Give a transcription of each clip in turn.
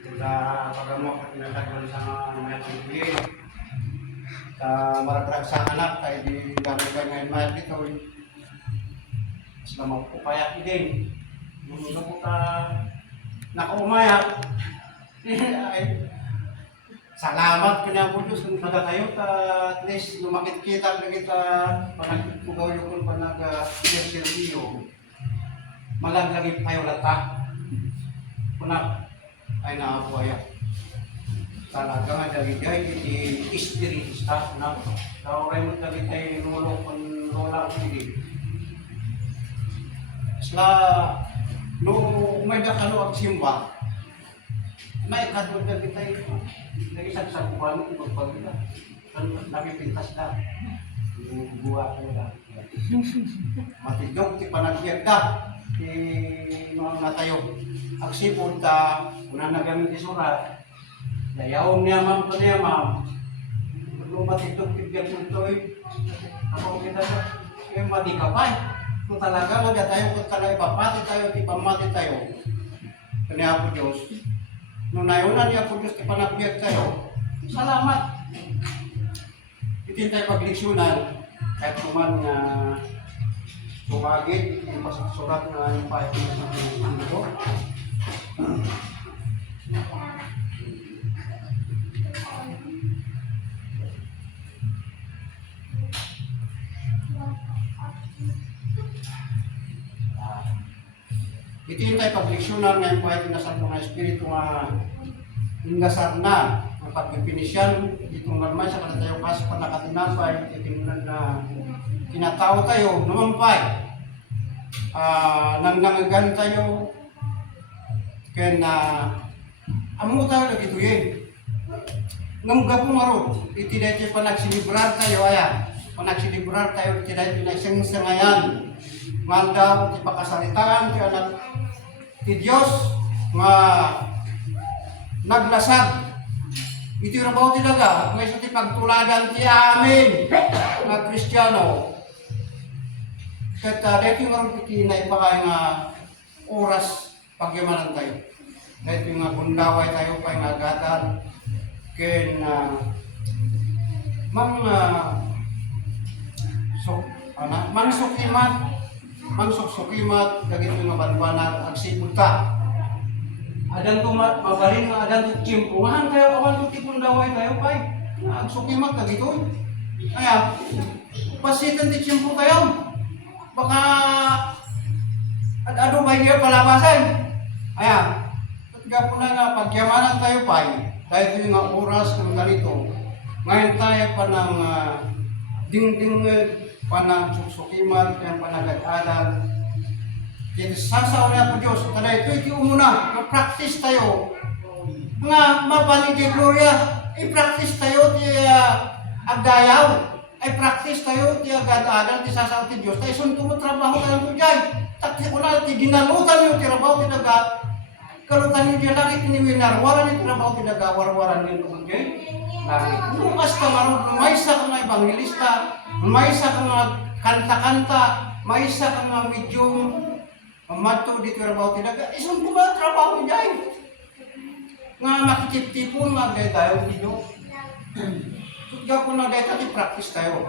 Sa pagamot at pinatagwan sa mga tigli. Sa maragrag sa anak, ay di gamit ka ngayon mayat dito. Mas na magpupayak din. Nung po ka nakaumayak, ay salamat ka na po Diyos kung tayo ka at least lumakit kita na kita panagpugaw yung kung panag-servisyo. Malaglagip tayo lata. Punak ay nakabuhayak. Talaga nga dagigay iti espiritista na kauray mo dagigay nulong kung lola hindi. Sila no may dakano ang simba may kadwag dagigay nagisagsaguhan mo ipagpagila nakipintas na yung buwa ko na matidog ti panagbiag da ti mga natayo ang sipon ta una nagamit ti surat dayaw niya ma'am ko niya ma'am kung matidog ti biag mo ito ako kita sa yung matikapay kung talaga wag tayo kung talaga ipapati tayo ti pamati tayo kanya po Diyos nung nayunan niya po Diyos ti panagbiag tayo salamat itin tayo pagliksyonan kahit kuman na sumagit yung pasasurat na yung pahit na sa mundo. Itin tayo pagliksyonan na yung pahit na sa mga espiritu nga ingasar na ang pagpipinisyan itong normal sa kanatayo kasi pa nakatinapay itinunan na kinatao tayo numampay nangangagan tayo kaya na amo tayo lagi tuyin ngamga po marot itiday pa nagsilibrar tayo ayan pa nagsilibrar tayo itiday pinagsangayan mandaw ti pakasaritaan ti anak ti Diyos nga naglasag iti rabaw talaga may sa ti pagtuladan ti amin nga Kristiyano kat dahil yung marang piti na ipakay nga oras pagyamanan tayo dahil yung nga bundaway tayo pa yung agatan ken mang sukimat dagito yung banbanan agsipunta adan to mabalin nga adan to chimpuhan tayo awan to tipon daway tayo pay ang sukimat ka gito kaya pasitan ti chimpo tayo baka ano ba yung palabasan kaya kaya po na nga pagyamanan tayo pay dahil yung nga oras ng ganito ngayon tayo pa ng dingding pa ng sukimat kaya panagad-adal jadi sasaw na po Diyos kada ito umuna mag-practice tayo nga mabalig di Gloria i-practice tayo di agdayaw ay practice tayo di agad-adal di sasaw ti Diyos tayo sunto mo trabaho tayo ito dyan takti ko na ti ginalutan yung trabaho ti naga kalutan yung dyan langit ni winarwaran yung trabaho ti naga warwaran yung ito dyan langit bukas ka marunong maysa ka nga evangelista maysa ka nga kanta-kanta maysa ka nga medium mamadto di trabaho ti naga isun ko ba trabaho dyan nga makitip-tipon nga gaya tayo dito sudya ko na gaya tayo practice tayo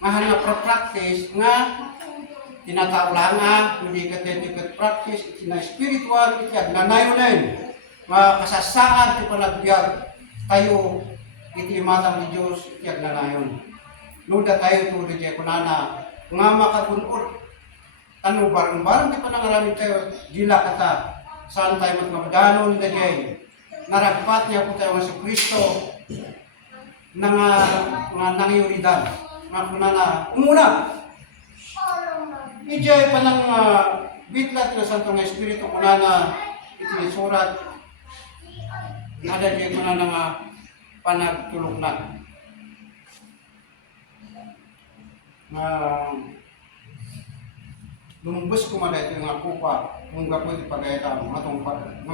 mahal na practice nga tinatao lang nga hindi ka dedicated practice iti na spiritual iti agnanayonin nga kasasaan ti panagbiag tayo iti imatang ni Diyos iti agnanayon nuda tayo to di kunana nga makabunod ano barang-barang di pa nangalamin tayo dila kata saan tayo magmadanon na dyan naragpat niya po tayo nga si Kristo na nga nangyuridan nga kuna na umuna ijay pa ng bitlat na Santong Espiritu kuna na itinisurat ada dyan kuna na nga panagtulog na lumbus ko man ito nga kupa kung gapo iti pagayatan matong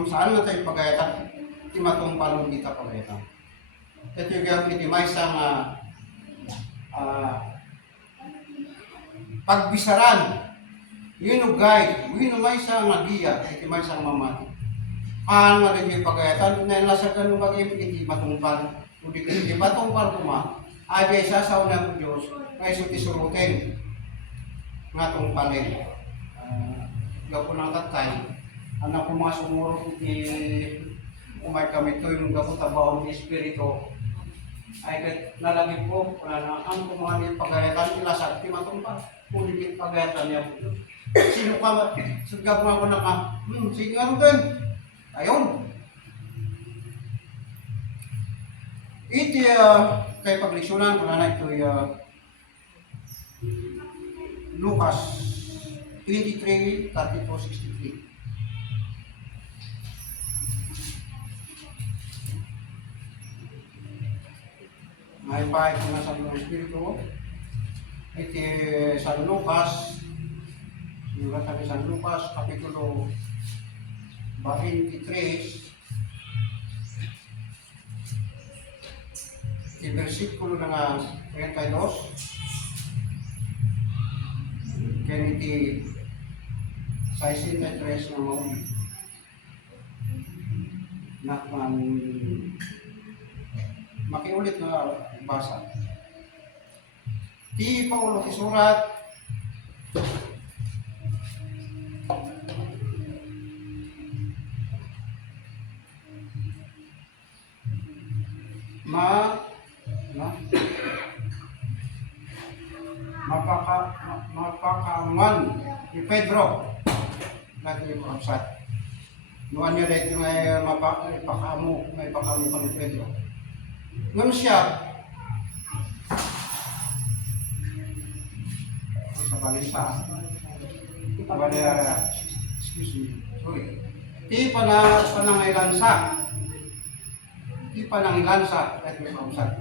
saan na tayo pagayatan iti matong palong kita pagayatan ito yung gapo iti may isang pagbisaran yun o guide yun o may isang nagiya iti may isang mamati Nga rin yung pagayatan, nalasagan ng bagay iti batungpan. Kudi iti batungpan kuma, ajay sasaw ng Diyos, kay suti-surutin. Nga tong panin. Gaw ko ng tatay, anak ko mga sumuro iti umay kami ito yung gapo tabaon ng Espiritu. Ay kat nalagip ko, ang kumahan yung pagayatan, ilasag, ti matungpan. Kudi yung pagayatan niya. Sino ka, sugab mo ako na sige nga rin. Ayun. Iti kay pagleksyonan ko na ito Lucas 23:32-63. May pahay ko na sa mga Espiritu. Iti San Lucas, yung katabi San Lucas, Kapitulo 23, yung versikulo na 32, kaya iti 63 na mauli. Makiulit na basa. Di Paulo isurat mapakaman ni Pedro lagi yung kapsat. Nuan niya dahil yung may pakamu ka ni Pedro. Ngayon siya sa balisa excuse me, sorry. Di panangilansa lagi yung kapsat.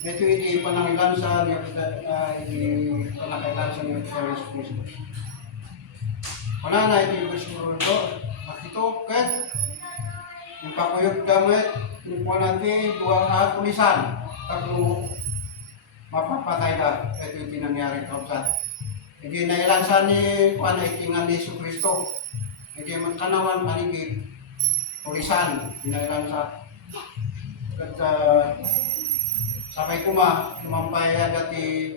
Ito iti panangilansa niya panakailansa niya sa Jesus Cristo. Wala na ito yung siguro ito. At ito, ket yung kakuyog damit, yung po natin, duwang pulisan, tatlo mapapatay na. Ito yung tinangyari kapsat. Hindi nailansa ni Juan ay tingan ni Jesus Cristo. Hindi magkanawan manigid, pulisan, nailansa. At sakay kumampay dati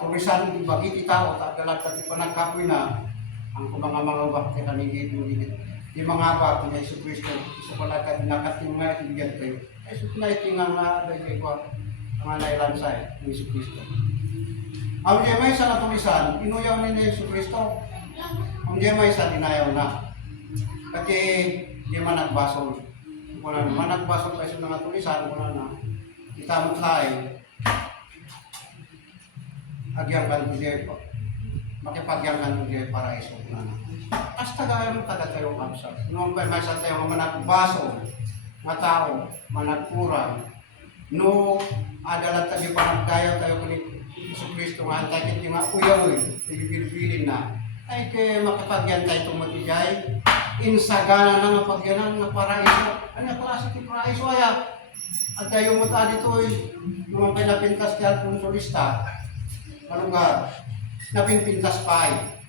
tulisan bagi tao tagalag dati panagkapoy na ang mga bakte kanigid di mga bakte ni Jesus Cristo isa pala ka dinakating nga itigyan kayo ay na itinga nga dahil ko mga nailansay ni Jesus Cristo. Ang di may isa na tulisan inuyaw ni Jesus Cristo. Ang di may isa dinayaw na kasi di man nagbasol kung man nagbasol kayo sa mga tulisan kung na itamot lain agyang kan hindi makipagyang kan hindi para iso na hasta gaya mo taga tayo kapsa noong pa may sa tayo managbaso nga tao managkurang no adalat tayo panagdayaw tayo kung Iso Kristo nga antay kiti nga uyaw pili-pili na ay kaya makipagyan tayo itong matigay insagana na nga pagyanan nga paraiso ano klase ti paraiso ay at tayo mo ta dito naman pinapintas ti Alfonsolista malugar napinpintas pa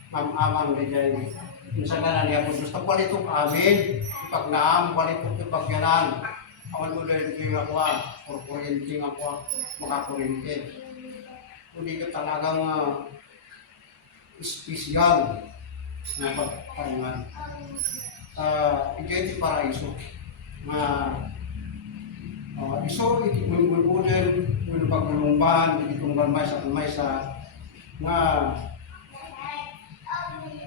mamamang rin minsan ka na niya kung gusto palitok amin ipagnaam palitok ipagyanan awan mo rin yung ako or kuryente ako makakuryente hindi ka talagang espesyal na pagpahingan iti paraiso na iso iti bulbulan yung pagulungban iti tunggal may sa nga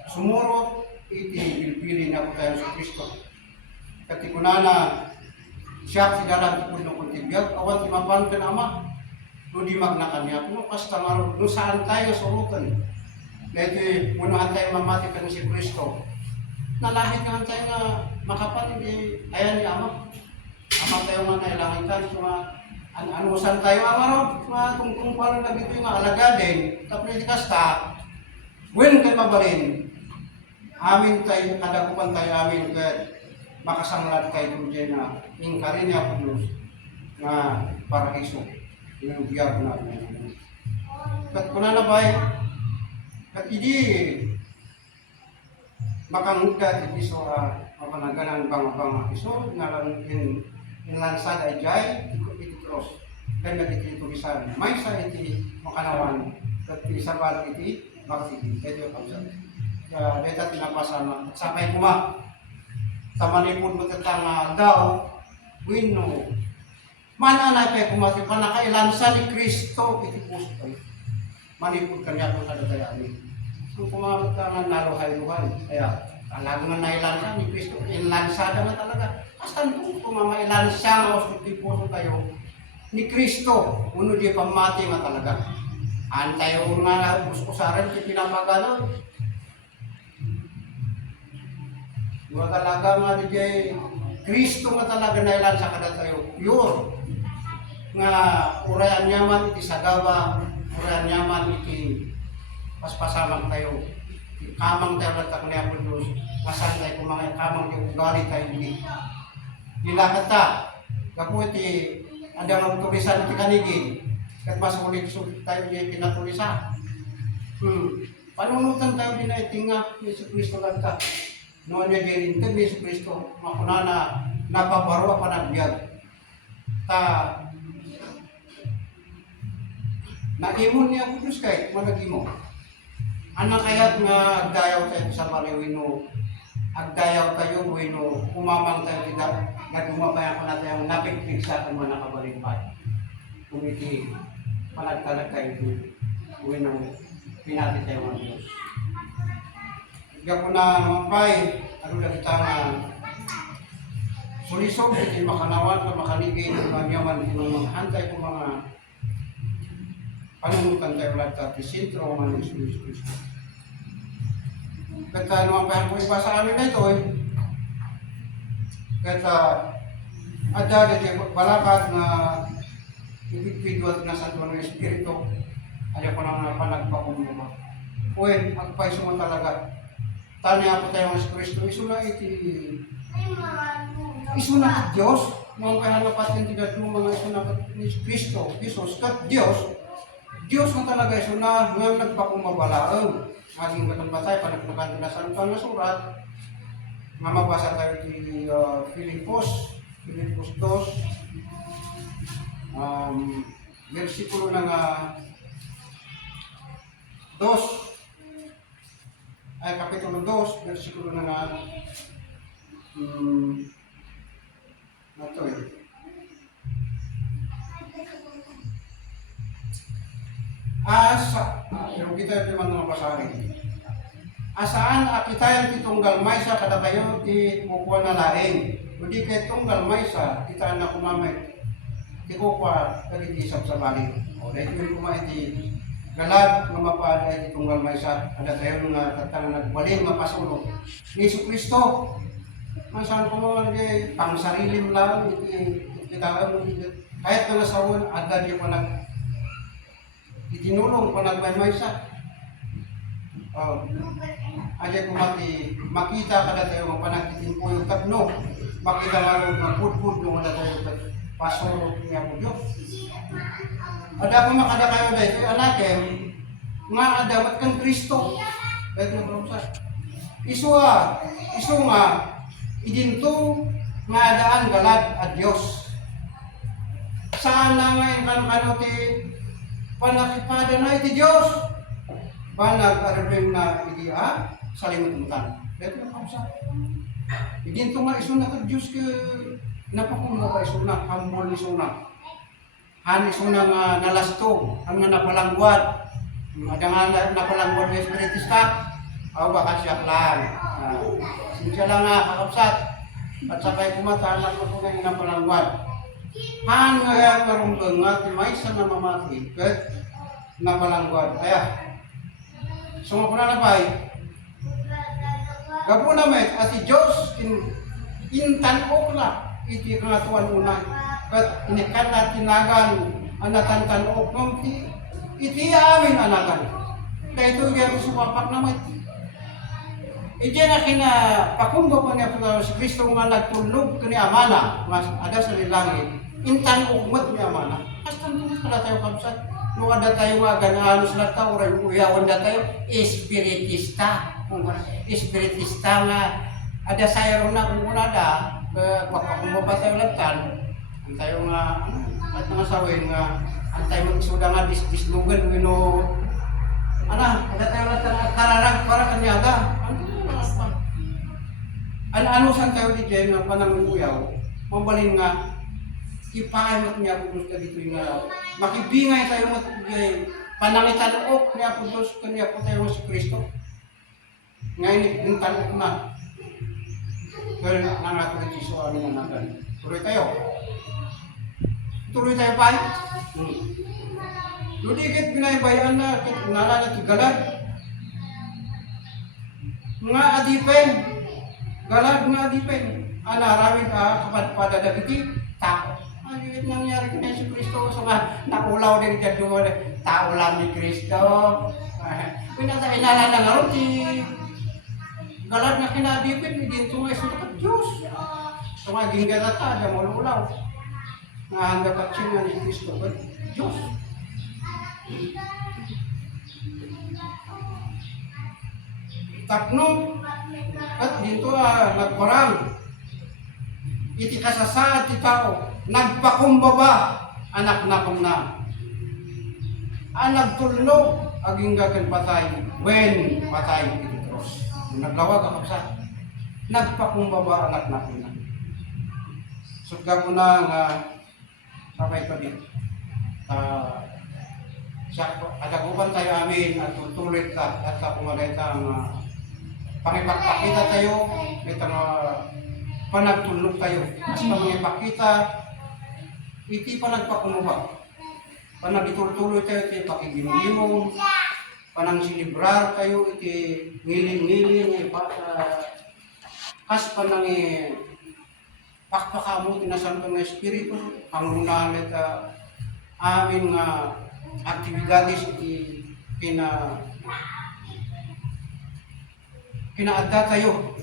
sumuro iti bilbili na po tayo sa Kristo kati kunana siya sigalang ipulong kong tibiyag awan ti mapan kan ama no di magna kanya no kasta maro no saan tayo surutan dahil munuhan tayo mamati ka si Kristo nalangit nga tayo na makapan hindi ayan ni ama ama tayo nga nailangan ka mga anusan tayo amaro mga kung parang nabito yung alagadin tapos di kasta when kayo mabalin amin tayo kadakupan tayo amin kahit makasanglat kayo kung dyan na ingkarin niya po na paraiso yung biyag na kat kuna na ba kat hindi makangga iti so mapanaganang banga-banga iso nalang inlansad ay jay iti cross kaya nagiti tulisan may sa iti makanawan at isabat iti bakiti ito yung kamsat dito tinapasama at sapay kuma sa manipod mo tatang daw wino mananay kay kumati pa nakailansa ni Kristo iti puso kayo manipod kanya kung kadadayani kung kumamot ka nga naluhay-luhay kaya talagang nailansa ni Kristo inlansada na talaga basta kung kumamailansa nga iti puso kayo ni Kristo uno di pamati nga talaga antayo nga uskusaran ti pinamagano mga talaga nga di Kristo nga talaga nailansa kada tayo pure nga urayan nyaman iti sagawa urayan nyaman iti paspasamang tayo kamang tayo latak ni Apollos masan tayo kung mga kamang yung ugali tayo hindi nilakat ta kapo iti andang tulisan iti kanigin kat mas ulit tayo yung pinatulisa panunutan tayo din na itinga Yesu Kristo lang ka noon niya ginintag ni Yesu Kristo makuna na napabaro pa nagbiag ta nakimon niya ako Diyos kahit malagimo. Anak kayat nga agdayaw tayo sa baliwino. Agdayaw tayo wino. Kumamang tayo tidak. Nagumabay ako na tayo napigpig sa kung mga nakabalimpay. Kung iti panagtalag tayo ito. Wino. Pinati tayo ng Diyos. Higyan ko na naman ano na kita nga sulisog iti makanawan ka makaligay ng mga yaman iti mga hantay ko mga panungutan tayo lahat at isintro man ng Yesus Kristo. Kaya naman pa po iba sa amin na ito Kaya ada dito balakat na ibigpidwat na sa tuwan ng Espiritu. Ayaw ko nang panagpakum mo ba? Uy, magpaiso mo talaga. Tanya po tayo ng Kristo. Isuna isuna at Diyos. Mga kahalapat yung tigat mo mga isuna at Kristo. Jesus kat Diyos. Diyos na talaga isuna ngayon nagpakumabalaang. Aking katambatay, panagpakan na sa lupang na surat. Nga mabasa tayo di Filipos 2. Versikulo ng 2. Ay, kapitulo 2, versikulo ng ito yung kita yung mga pasarin. Asaan kita yung tunggal maysa kada kayo ti kukuha na laing. Hindi kayo tunggal maysa, kita na kumamay. Ti kukuha, kalitisap sa bali. O, dahil yung kumain ti galad nga mapaada iti tunggal maysa ada tayo nga tatang nagbalin mapasulo ni Yesu Kristo masan ko mga di pang sarilim lang iti kita kahit na nasawon ada di panag itinulong panagmaymaysa aja ko makita kada tayo nga panagtitimpo yung tapno makita nga magpudpud nung ada tayo pasuro niya mo Diyos. Ada ko makada kayo dahil anakem nga dapat kang Kristo. Dahil na bro isu nga idinto nga adaan galad at Diyos. Saan na ngayon kan ti panakipada na iti Diyos. Panag-arabim na iti salimutan. Dahil na bro idinto nga isu na ka Diyos ka napakulo ka isu na hambol isu na. Hanis mo nang nalasto, ang napalangguad. Ada nga napalangguad ng espiritista, baka siya lang. Siya lang kakapsat. At sakay kumatanak mo po ng napalangguad. Han nga karumbang nga, may isa na mamati, kahit napalangguad. Kaya, sumapuna na ba Gapo na may, at si Diyos, intan ko na, iti kangatuan unay. Kat inikan na tinagan anatan oknong iti amin anagan. Kaya ito yung sumapak naman. Iti na kina pakumbo pa niya po si Kristo nga nagtulog kani amana. Mas ada sa langit. Intan ukmat ni amana. Kastan tulis pala tayo kapsat. Nung ada tayo nga gananos na tao, uyawan na tayo, espiritista. Espiritista nga ada sayro na kung kunada, pagpakumaba tayo lagtan, ang tayo nga, at mga sawin nga, ang tayo magsuda nga dislugan, wino, ada tayo lagtan at kararag para kanyaga. Ano san tayo di dyan nga pananguyaw, mabalin nga, ipakay niya po gusto dito nga, makibingay tayo mo panangitan o niya po Diyos kanya po tayo si Kristo. Ngayon, yung tanok na. Pero nangato ng Jiso ano nga nagan. Tuloy tayo. Tuloy tayo pa. Ludigit binaybayan na nalala galad. Mga adipen. Galad nga adipen. Anarawin kapadadagiti. Tao. Ano yung nangyari kanya si Kristo? So nga, nakulaw din dyan doon. Tao lang ni Kristo. Pinatay na nga rin galad na kinadipin, hindi ito nga isa ka Diyos. So nga, ginggata, ada mo lulaw. Nga hanggang katsing nga ni Kristo, Diyos. Tapno, at dito nagparang. Iti kasasaad ti tao, nagpakumbaba, anak na kong na. Nagtulnog, aging gagan patay, when patay iti cross. Naglawag ako sa nagpakumbaba anak natin na. Sugda ko na nga sabay ko din. Adagupan tayo amin at tutulit ka at kumagay ka pangipagpakita tayo ito nga panagtulog tayo. Mas pangipakita iti pa nagpakumbaba. Panagituloy tayo iti pakiginimong panang silibrar kayo iti ngiling-ngiling kas panang pakpakamo tinasantong nga espiritu pangunahan at amin nga aktibidades iti kinaadda tayo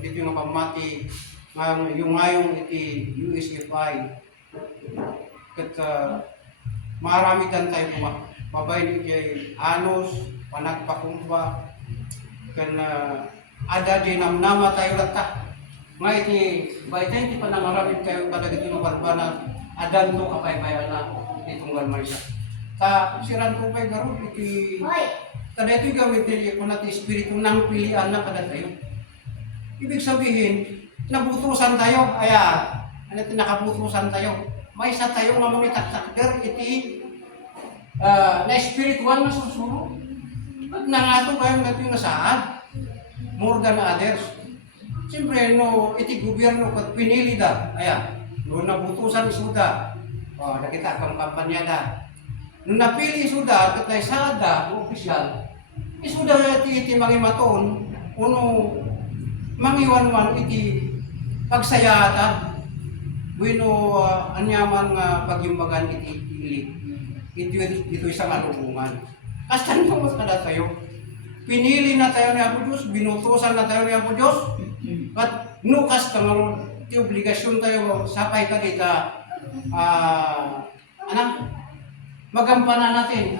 dito yung pamati yung ngayong iti USFI kat maramitan tayo mabay ni anos, panagpakumba, kan ada di namnama tayo lata. Nga iti, bay tayo iti panangaramid kayo kada iti mabalbana, adan to kapay-bayan na itunggal man siya. Siran ko pa'y garo, iti, tada ito'y gawin iti, kung natin espiritu nang pilian na kada tayo. Ibig sabihin, nabutusan tayo, nakabutusan tayo. May isa tayo nga mga taktakder, iti, na spiritual na susunod. At nangato kayo natin na saan? More than others. Siyempre, no, iti gobyerno kat pinili da. No nabutusan isuda. Nakita kang kampanya da. No napili isuda, kat na isada, opisyal. Isuda iti mangimaton, uno mangiwan-wan iti pagsayata. Bueno, anyaman nga pagyumbagan iti ilig. Ito isang alubungan. Kastan ko mas kada tayo. Pinili na tayo ni Apo Diyos, binutusan na tayo ni Apo Diyos. At nukas ka nga, iti obligasyon tayo, sapay ka dita, magampanan natin.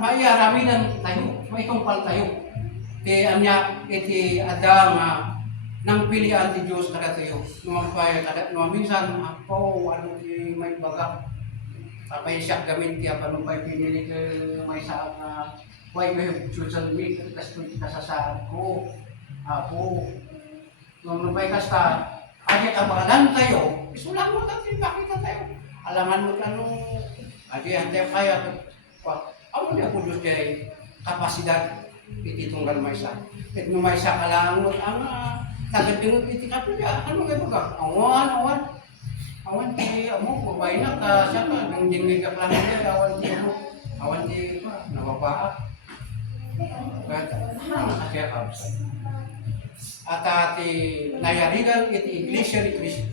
Maiyaraminan tayo, maitungpal tayo. Iti adang nang pilihan ti Diyos kada tayo. Minsan, ako, di may baga. Tapay siya gamin ti apa nung pa'y pinili ka may saak na why may social media, kasi kung kasasaan ko, ako. Nung pa'y kasta, adi kabalan tayo, isulang mo tayo, bakit tayo? Alangan mo tanong, adi hantay kaya, ako niya po Diyos kay kapasidad, ititunggal may sa. At nung may sa kalangot, tagad yung iti kapilya, ano kayo ba? Awan, ti mo, pabay na ka, siya ka, nang dingay ka lang niya, awan ti pa, nababa. Kaya kapsay. At ati nayarigan iti Iglesia ni Cristo.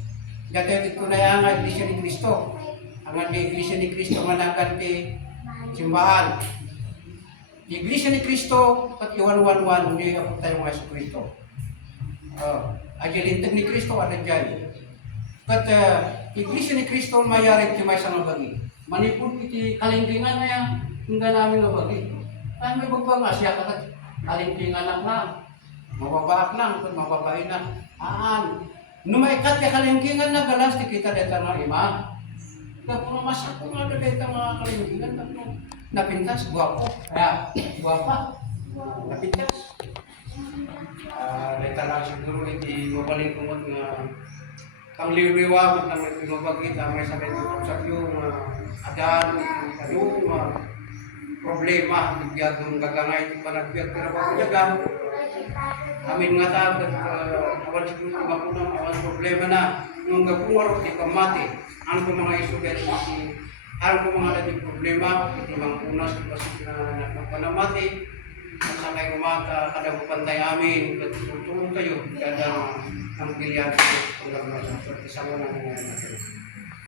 Gati ito na yung Iglesia ni Cristo. Ang Iglesia ni Cristo managan ti simbahan. Iglesia ni Cristo, at iwan-wan-wan, hindi ako tayo mga sa Cristo. Agilintag ni Kristo ada dyan. Kat Iglesia ni Kristo mayari ti may sa nabagi. Manipod iti kalingkingan na yan, hingga namin nabagi. Kaya may bagbanga siya kagat alingking anak na. Mababaak lang, kung mababain na. Numaikat ka kalingkingan na galas, di kita dito ng ima. Tapos masak ko nga dito mga kalingkingan, tapos napintas, guwapo. Kaya, guwapa. Napintas. Dito lang siguro, hindi mabalingkungot nga ang liwliwag ng may pinabagita, may sakit sa yung adan, yung problema, bigyan ng gagangay, di pa nagbiyak, pero bago nagam, amin nga tapos, awan siguro makunang, awan problema na, yung gagungaro, di pamati, ano po mga isugat, ano po mga naging problema, iti mga punas, di pa siguro na nagpanamati, ang sakay kumata, kadagupantay amin, tutulong kayo, kada ang pilihan ko, kung lang sa isang unang nangyayari natin.